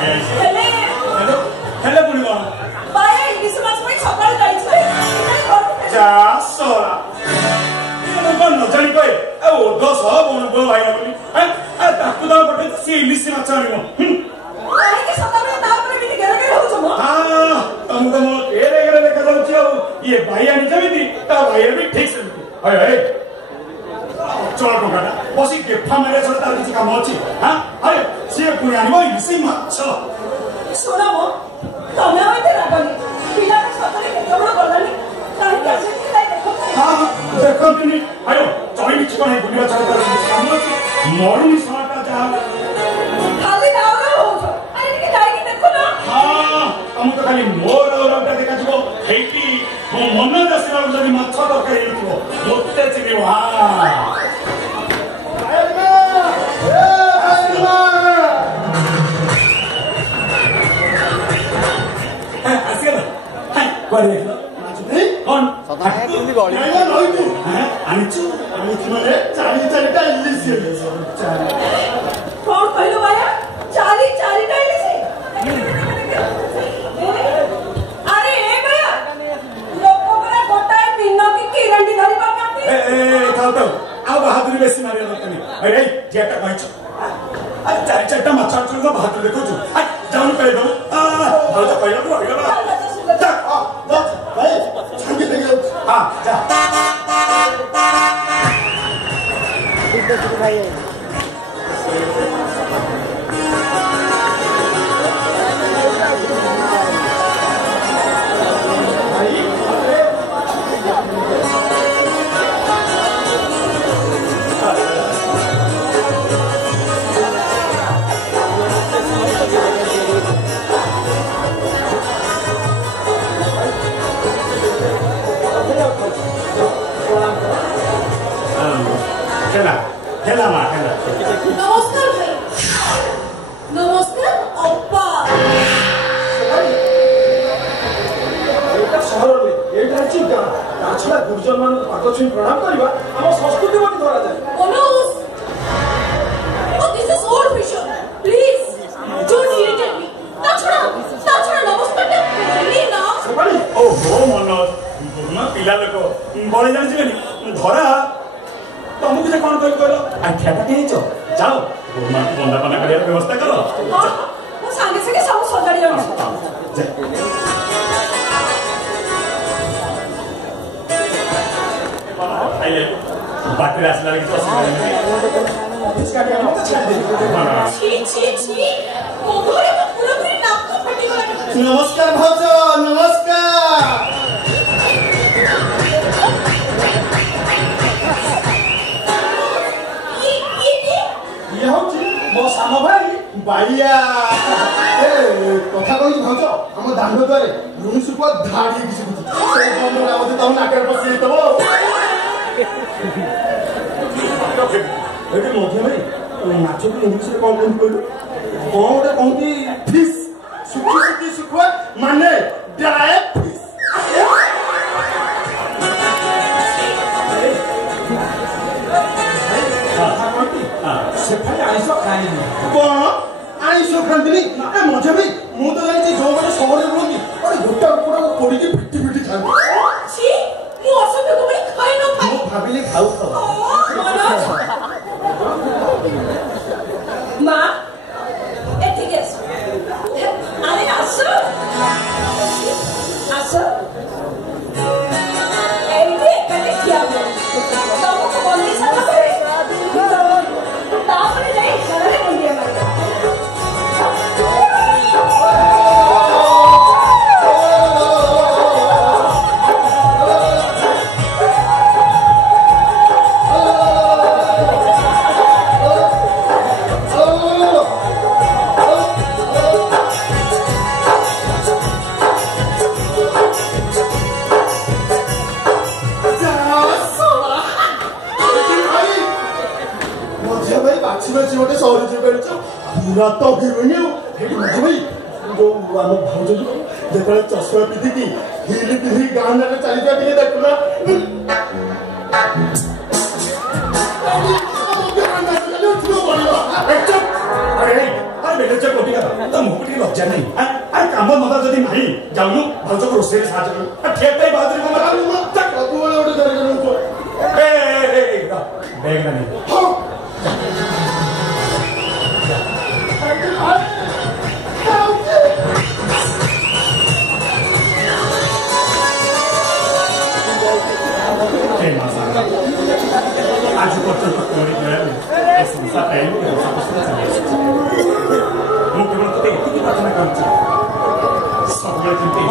हेले हेले पुणी कौन बाया इलिस माछ में सकाळ जायचं जा सोला ये कौन न जानी कहे ए ओ 10 बोन बो भाई बोली ए ताकू दा पटे सी इलिस माछ आनिमो आई के सदाबे तापर भी गेर गेर होछ मो हां तुम तो मो एरे गेरे लेके जाउछि आ ये भाई आनी जमिति ता भाई भी ठीक से हाय हाय चलो टोकाटा बसी गेफा मेरे छड़ तार किछि काम अछि हां अरे से पुणी आनिमो इलिस माछ सुना मो तमे होते रागनी पिला के सतरे केते बड़ गलानी काहे के से किलाई देखो हां देखो तुनी आयो चली किछि कोन बुनिया छड़ तार किछि काम अछि मोरनी साटा जा खाली दावरा होछ अरे के जाई के देखो ना हां हम तो खाली मोर औरटा देखा जिवो हेटी मो मन दसरा जदी माछ तरकारी हेतिबो मोते चिनिबो हां What is it? On. Sadaaya kendi goli. Kaya loy tu. Anichu mane chari ta English ye. कौन कहलो आया चारी टा इलिस अरे ए भैया लोको बरा गोटाए पिनो की किरंडी धरी पाती ए थाओ तो आ बहादुरी बेसी मारिया दरकानी अरे जेटा कहछ आ चारटा माछ छुलो बहादुरी देखो छु आ जान कहि दो आ भाऊ तो कहलो तो होइला जा भाई संगे देखे हां जा इधर भाई हेला मा हेला नमस्कार भाई नमस्कार अप्पा एटा शहर रे एटा चिका ताछला गुर्जर मान पाद छुई प्रणाम करबा हम संस्कृति बन धरा जाय ONOS oh this is old fisher please don't irritate me ताछड़ा नमस्कार बोली ना सबाली ओ हो मनोज गुरुमा पिला लोक बळे जानि जिबेनी धरा तुमको जे कोन कहि कहलो आख्याटा के छ जाओ गुरुमा बंदा बना करिया व्यवस्था करो हां वो संगे संगे सब सजाड़ी जाऊ आइले बाटरी आसला कि इसका क्या मत छाड़ छी कोगोरे पूरा पूरी नाक तो फटी गई नमस्कार भौज नमस्कार ये होची मो सानो भाई बाइया ए कथा कहि भौज हम दांड द्वारे रुनी सुको धाडी किसी कुछ से बंद रावते तो नाकर पसी तो एटी मोथे भाई नाचो की इंग्लिश रे कोन कहलु कोन कहती फिश सुखी सुखवा माने ड्राई फिश सेफाली आइसो खाइनी कोन आइसो खांदिनी ए मजे भाई मु तो जानि जो बड़े शहर रे रहनी अरे गोटा पूरा पड़ी के फिटी खाइ छी मु असत को भाई खाइ न खाइ मु भाबिले खाउ मां एठी गेस अरे आसो एठी कते किया तो बोली साला करे तापरे जाई घरे बंदिया मार पूरा तो गिरनी मजे भाई जो आम भाज जो चश्मा पिधिकी हिल पिधि गाँ ना चली जा देखना अरे ବେଲଚ କୋଟିକା ତ ମୁଁ ଟିକେ ଲଜ୍ଜା ନାହିଁ ଆରେ କାମ ଧନ୍ଦା ଯଦି ନାହିଁ ଯାଉନୁ ଭାଉଜକୁ ରୋଷେଇରେ ସାହାଯ୍ୟ କରୁ ଠିଆ ପାଇ ବାହାଦୁରୀ କଣ ସବୁବେଳେ ଗୋଟେ ଧରିକି ରହୁଛ ବେଗ ନାହିଁ आज पर्यंत कोणी मिळाले संसार आहे दिवसापासून चालली ମୁଁ କେବଳ ତତେ ଏତିକି ପ୍ରାର୍ଥନା କରୁଛି ସବୁବେଳେ ଯେମିତି